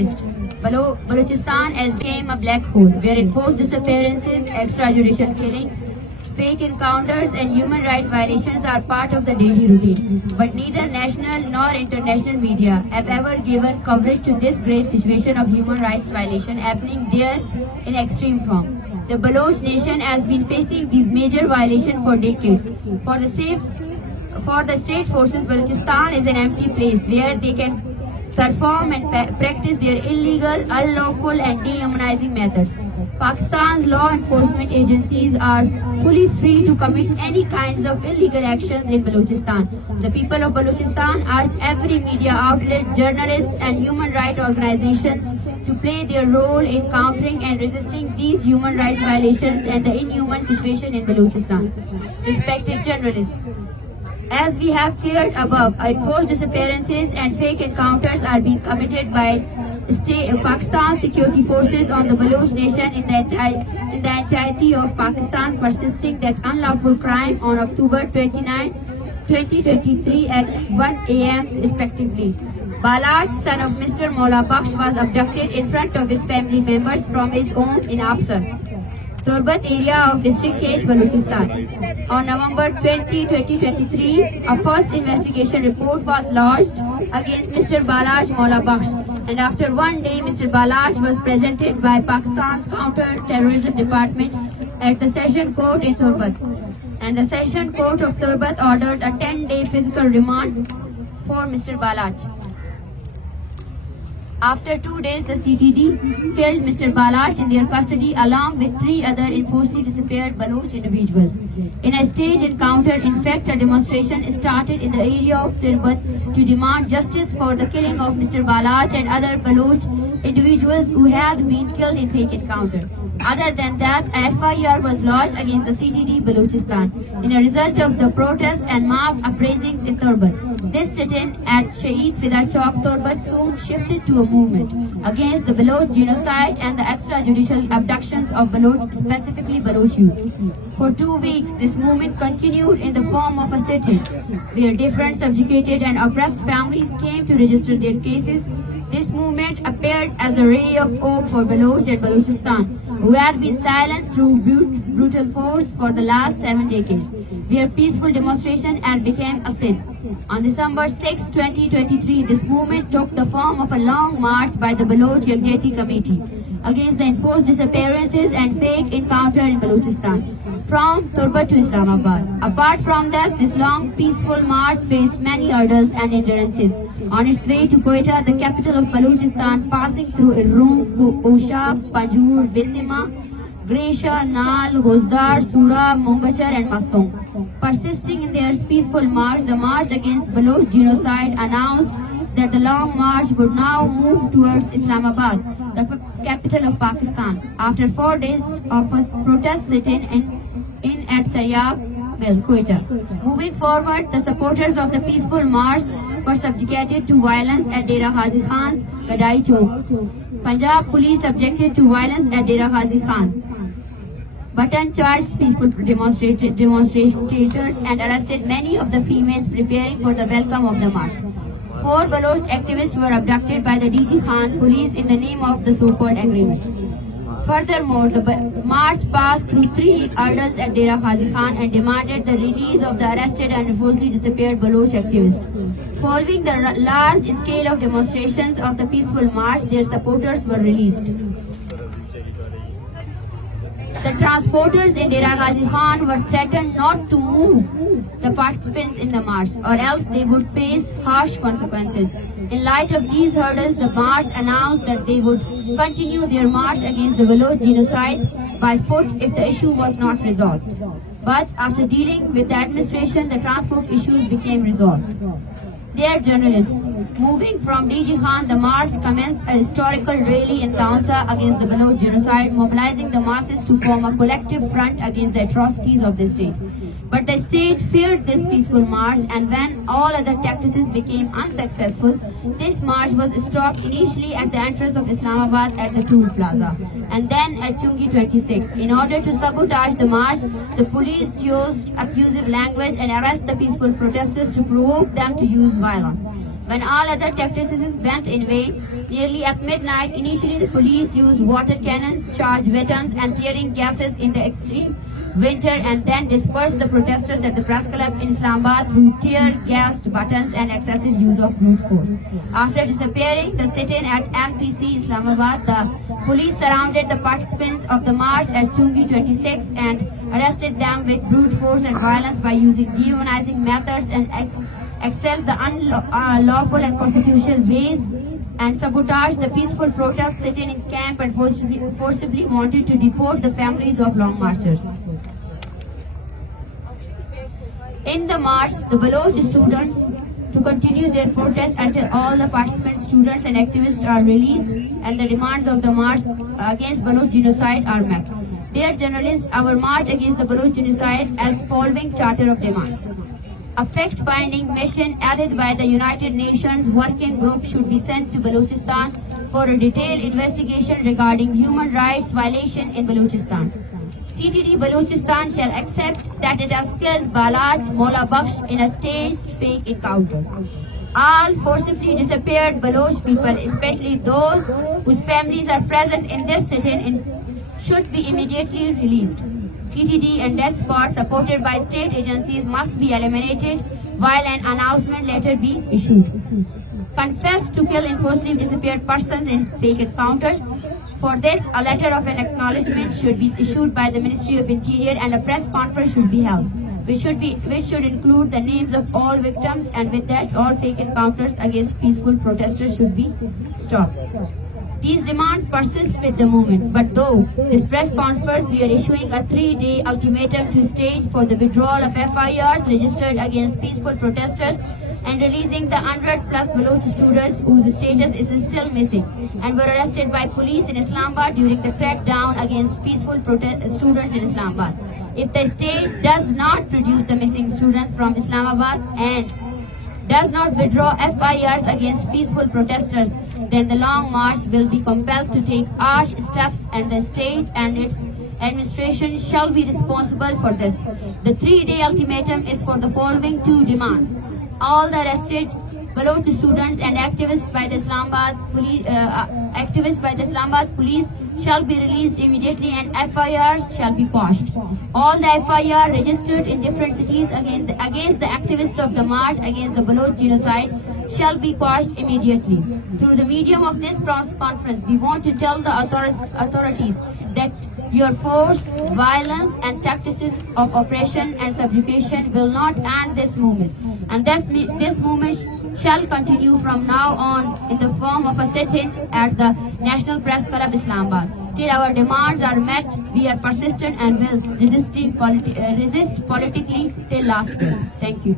journalists. Balochistan has become a black hole where enforced disappearances, extrajudicial killings, fake encounters and human rights violations are part of the daily routine. But neither national nor international media have ever given coverage to this grave situation of human rights violation happening there in extreme form. The Baloch nation has been facing these major violations for decades. For the state forces, Balochistan is an empty place where they can perform and practice their illegal, unlawful and dehumanizing methods. Pakistan's law enforcement agencies are fully free to commit any kinds of illegal actions in Balochistan. The people of Balochistan urge every media outlet, journalists and human rights organizations to play their role in countering and resisting these human rights violations and the inhuman situation in Balochistan. Respected journalists, as we have cleared above, enforced disappearances and fake encounters are being committed by Pakistan security forces on the Baloch nation in the entirety of Pakistan, persisting that unlawful crime on October 29, 2023 at 1 a.m. respectively. Balach, son of Mr. Mola Baksh, was abducted in front of his family members from his home in Afsar, Turbat area of District H, Balochistan. On November 20, 2023, a first investigation report was lodged against Mr. Balach Mola Baksh, and after 1 day, Mr. Balach was presented by Pakistan's Counter-Terrorism Department at the Session Court in Turbat, and the Session Court of Turbat ordered a 10-day physical remand for Mr. Balach. After 2 days, the CTD killed Mr. Balach in their custody along with 3 other enforcedly disappeared Baloch individuals. In a staged encounter, in fact, a demonstration started in the area of Turbat to demand justice for the killing of Mr. Balach and other Baloch individuals who had been killed in fake encounter. Other than that, a FIR was lodged against the CTD Balochistan in a result of the protests and mass uprisings in Turbat. This sit-in at Shaheed Fida Chowk, Turbat soon shifted to a movement against the Baloch genocide and the extrajudicial abductions of Baloch, specifically Baloch youth. For 2 weeks, this movement continued in the form of a sit-in, where different subjugated and oppressed families came to register their cases. This movement appeared as a ray of hope for Baloch and Balochistan, who had been silenced through brutal force for the last 7 decades, where peaceful demonstration had become a sin. On December 6, 2023, this movement took the form of a long march by the Baloch Yagjati Committee against the enforced disappearances and fake encounter in Balochistan, from Turbat to Islamabad. Apart from this long peaceful march faced many hurdles and hindrances. On its way to Quetta, the capital of Balochistan, passing through Iroom, Osha, Panjur, Besima, Gresha, Nal, Hozdar, Sura, Mongashar and Mastong. Persisting in their peaceful march, the March Against Baloch Genocide announced that the Long March would now move towards Islamabad, the capital of Pakistan, after 4 days of a protest sit-in at Saryab, Quetta. Moving forward, the supporters of the peaceful march were subjugated to violence at Dera Ghazi Khan's Gadai Chowk. Punjab police subjected to violence at Dera Ghazi Khan. Button charged peaceful demonstrators and arrested many of the females preparing for the welcome of the march. 4 Baloch activists were abducted by the DG Khan police in the name of the so-called agreement. Furthermore, the march passed through 3 hurdles at Dera Ghazi Khan and demanded the release of the arrested and forcibly disappeared Baloch activists. Following the large scale of demonstrations of the peaceful march, their supporters were released. The transporters in Dera Ghazi Khan were threatened not to move the participants in the march, or else they would face harsh consequences. In light of these hurdles, the march announced that they would continue their march against the Baloch genocide by foot if the issue was not resolved. But after dealing with the administration, the transport issues became resolved. Dear journalists, moving from DG Khan, the march commenced a historical rally in Taunsa against the Baloch genocide, mobilizing the masses to form a collective front against the atrocities of the state. But the state feared this peaceful march, and when all other tactics became unsuccessful, this march was stopped initially at the entrance of Islamabad at the Tool Plaza, and then at Chungi 26. In order to sabotage the march, the police used abusive language and arrested the peaceful protesters to provoke them to use violence. When all other tactics went in vain, nearly at midnight, initially the police used water cannons, charged weapons, and tearing gases in the extreme winter, and then dispersed the protesters at the press club in Islamabad through tear-gassed buttons and excessive use of brute force. After disappearing the sit-in at MTC Islamabad, the police surrounded the participants of the march at Chungi 26 and arrested them with brute force and violence by using dehumanizing methods and excelled the unlawful and constitutional ways, and sabotaged the peaceful protest sitting in camp and forcibly wanted to deport the families of long marchers. In the march, the Baloch students to continue their protest until all the participant students and activists are released and the demands of the march against Baloch genocide are met. Dear journalists, our march against the Baloch genocide as following charter of demands. A fact-finding mission added by the United Nations Working Group should be sent to Balochistan for a detailed investigation regarding human rights violation in Balochistan. CTD Balochistan shall accept that it has killed Balach Mola Baksh in a staged fake encounter. All forcibly disappeared Baloch people, especially those whose families are present in this sit-in, should be immediately released. CTD and death squad supported by state agencies must be eliminated while an announcement later be issued. Confess to kill and forcibly disappeared persons in fake encounters. For this, a letter of an acknowledgement should be issued by the Ministry of Interior and a press conference should be held, which should include the names of all victims, and with that, all fake encounters against peaceful protesters should be stopped. These demands persist with the movement, but though this press conference, we are issuing a 3-day ultimatum to state for the withdrawal of FIRs registered against peaceful protesters and releasing the 100+ Baloch students whose status is still missing and were arrested by police in Islamabad during the crackdown against peaceful students in Islamabad. If the state does not produce the missing students from Islamabad and does not withdraw FIRs against peaceful protesters, then the Long March will be compelled to take harsh steps, and the state and its administration shall be responsible for this. The 3-day ultimatum is for the following 2 demands. All the arrested Baloch students and activists by the Islamabad police shall be released immediately and FIRs shall be quashed. All the FIR registered in different cities against the activists of the march against the Baloch genocide shall be quashed immediately. Through the medium of this press conference, we want to tell the authorities that your force, violence and tactics of oppression and subjugation will not end this movement, and this movement shall continue from now on in the form of a sit-in at the National Press Club Islamabad. Till our demands are met, we are persistent and will resist politically till last day. Thank you.